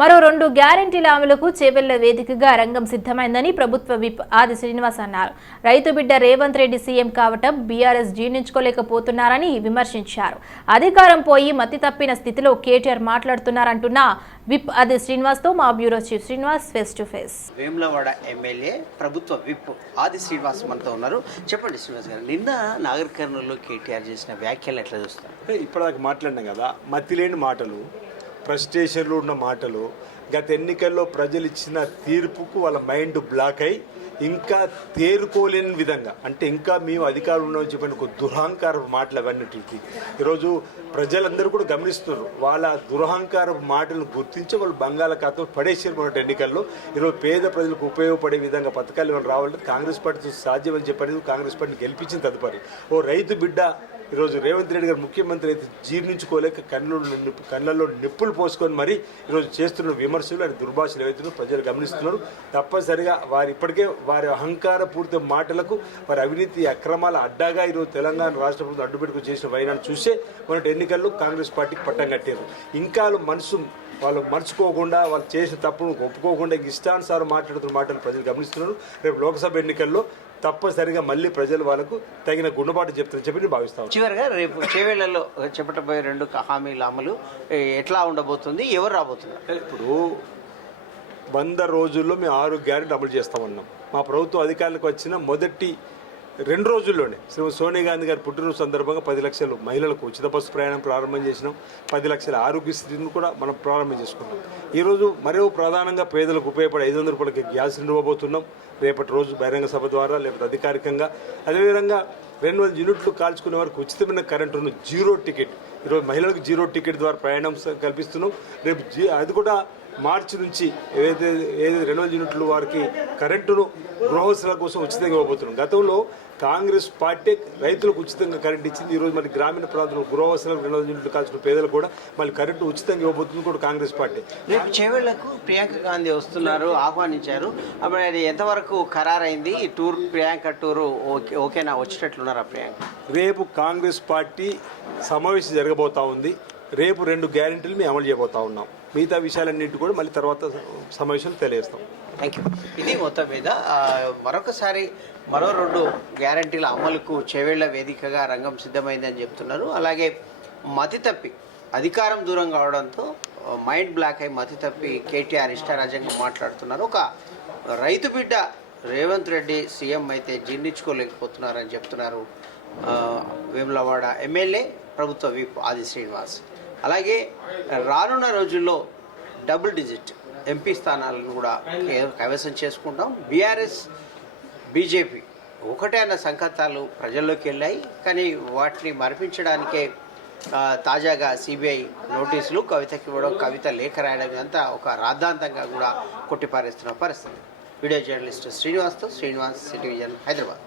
మరో రెండు గ్యారంటీల అమలుకు చేవెళ్ళ వేదికగా రంగం సిద్ధమైందని ప్రభుత్వ విప్ ఆది శ్రీనివాస్ అన్నారు. రైతు బిడ్డ రేవంత్ రెడ్డి సీఎం కావటం బీఆర్ఎస్ జీర్ణించుకోలేకపోతున్నారని విమర్శించారు. అధికారం పోయి మతి తప్పిన స్థితిలో కేటీఆర్ మాట్లాడుతున్నారంటున్న విప్ ఆది శ్రీనివాస్తో మా bureau chief Srinivas face to face. Vemulawada MLA ప్రభుత్వ విప్ ఆది శ్రీనివాస్ మనతో ఉన్నారు. చెప్పండి శ్రీనివాస్ గారు నిన్న కేటీఆర్ చేసిన వ్యాఖ్యలు ఎట్లా చూస్తారు ఇప్పటిదాకా మాట్లాడినాం కదా మతిలేని మాటలు. ఫ్రస్ట్రేషన్లో ఉన్న మాటలు గత ఎన్నికల్లో ప్రజలు ఇచ్చిన తీర్పుకు వాళ్ళ మైండ్ బ్లాక్ అయి ఇంకా తేరుకోలేని విధంగా అంటే ఇంకా మేము అధికారులు ఉన్నామని చెప్పిన ఒక దురహంకార మాటలు అవన్నిటికి ఈరోజు ప్రజలందరూ కూడా గమనిస్తున్నారు. వాళ్ళ దురహంకార మాటలను గుర్తించి వాళ్ళు బంగాళాఖాతం పడేసారు మొన్నటి ఎన్నికల్లో. ఈరోజు పేద ప్రజలకు ఉపయోగపడే విధంగా పథకాలు ఏమైనా రావాలంటే కాంగ్రెస్ పార్టీ సాధ్యమని చెప్పారు కాంగ్రెస్ పార్టీని గెలిపించిన తదుపరి. ఓ రైతు బిడ్డ ఈరోజు రేవంత్ రెడ్డి గారు ముఖ్యమంత్రి అయితే జీర్ణించుకోలేక కళ్ళు నిప్పు కళ్ళల్లో నిప్పులు పోసుకొని మరి ఈరోజు చేస్తున్న విమర్శలు ఆయన దుర్భాషలు ఏవైతున్నారో ప్రజలు గమనిస్తున్నారు. తప్పనిసరిగా వారు ఇప్పటికే వారి అహంకార పూర్తి మాటలకు వారి అవినీతి అక్రమాల అడ్డాగా ఈరోజు తెలంగాణ రాష్ట్ర ప్రభుత్వం అడ్డుపెట్టుకు చేసిన వైనాన్ని చూసే మొన్నటి ఎన్నికల్లో కాంగ్రెస్ పార్టీకి పట్టం కట్టారు ఇంకా వాళ్ళు మనసు వాళ్ళు మర్చిపోకుండా వాళ్ళు చేసిన తప్పును ఒప్పుకోకుండా ఇష్టానుసారం మాట్లాడుతున్న మాటలు ప్రజలు గమనిస్తున్నారు. రేపు లోక్సభ ఎన్నికల్లో తప్పనిసరిగా మళ్ళీ ప్రజలు వాళ్ళకు తగిన గుణపాటు చెప్తారని చెప్పి నేను భావిస్తాను చివరిగా రేపు చేవేళ్ళలో చేపట్టబోయే రెండు హామీల అమలు ఎట్లా ఉండబోతుంది ఎవరు రాబోతున్నారు? ఇప్పుడు వంద రోజుల్లో మేము ఆరు గ్యారెంటీ అమలు చేస్తామన్నాం మా ప్రభుత్వం అధికారులకు వచ్చిన మొదటి రెండు రోజుల్లోనే శ్రీమతి సోనియా గాంధీ గారి పుట్టినరోజు సందర్భంగా పది లక్షలు మహిళలకు ఉచిత బస్సు ప్రయాణం ప్రారంభం చేసినాం. పది లక్షల ఆరోగ్యశ్రీని కూడా మనం ప్రారంభం చేసుకున్నాం. ఈరోజు మరో ప్రధానంగా పేదలకు ఉపయోగపడే ఐదు వందల రూపాయలకి గ్యాస్ సిలిండర్ ఇవ్వబోతున్నాం రేపటి రోజు బహిరంగ సభ ద్వారా లేకపోతే అధికారికంగా. అదేవిధంగా రెండు వందల యూనిట్లు కాల్చుకునే వారికి ఉచితమైన కరెంటును జీరో టికెట్ ఈరోజు మహిళలకు జీరో టికెట్ ద్వారా ప్రయాణం కల్పిస్తున్నాం. రేపు జీ అది కూడా మార్చి నుంచి ఏదైతే ఏదైతే రెండు వందల యూనిట్లు వారికి కరెంటును గృహవసరాల కోసం ఉచితంగా ఇవ్వబోతున్నాం. గతంలో కాంగ్రెస్ పార్టీ రైతులకు ఉచితంగా కరెంట్ ఇచ్చింది. ఈరోజు మరి గ్రామీణ ప్రాంతంలో గృహవసరాలు రెండు వందల యూనిట్లు కాల్చుకున్న పేదలు కూడా మళ్ళీ కరెంటు ఉచితంగా ఇవ్వబోతుంది కూడా కాంగ్రెస్ పార్టీ. రేపు చెవులకు ప్రియాంక గాంధీ వస్తున్నారు ఆహ్వానించారు. అప్పుడు అది ఎంతవరకు ఖరారైంది? ఈ టూర్ ప్రియాంక టూరు ఓకే ఓకేనా? వచ్చేటట్లున్నారా ప్రియాంక. రేపు కాంగ్రెస్ పార్టీ సమావేశం జరగబోతా ఉంది. రేపు రెండు గ్యారెంటీలు మేము అమలు చేయబోతా ఉన్నాం. మిగతా విషయాలన్నింటి కూడా మళ్ళీ తర్వాత సమావేశంలో తెలియజేస్తాం. థ్యాంక్ యూ ఇది మొత్తం మీద మరొకసారి మరో రెండు గ్యారంటీల అమలుకు చేవేళ్ళ వేదికగా రంగం సిద్ధమైందని చెప్తున్నారు. అలాగే మతి తప్పి అధికారం దూరం కావడంతో మైండ్ బ్లాక్ అయి మతి తప్పి కేటీఆర్ ఇష్టారాజ్యంగా మాట్లాడుతున్నారు. ఒక రైతు బిడ్డ రేవంత్ రెడ్డి సీఎం అయితే జీర్ణించుకోలేకపోతున్నారని చెప్తున్నారు వేములవాడ ఎమ్మెల్యే ప్రభుత్వ విప్ ఆది శ్రీనివాస్. అలాగే రానున్న రోజుల్లో డబుల్ డిజిట్ ఎంపీ స్థానాలను కూడా కైవసం చేసుకుంటాం. బీఆర్ఎస్ బీజేపీ ఒకటే అన్న సంకేతాలు ప్రజల్లోకి వెళ్ళాయి. కానీ వాటిని మరిపించడానికే తాజాగా సిబిఐ నోటీసులు కవితకి ఇవ్వడం కవిత లేఖ రాయడం అంతా ఒక రాద్ధాంతంగా కూడా కొట్టిపారేస్తున్న పరిస్థితి. వీడియో జర్నలిస్ట్ శ్రీనివాస్తో శ్రీనివాస్ సిటీ విజన్ హైదరాబాద్.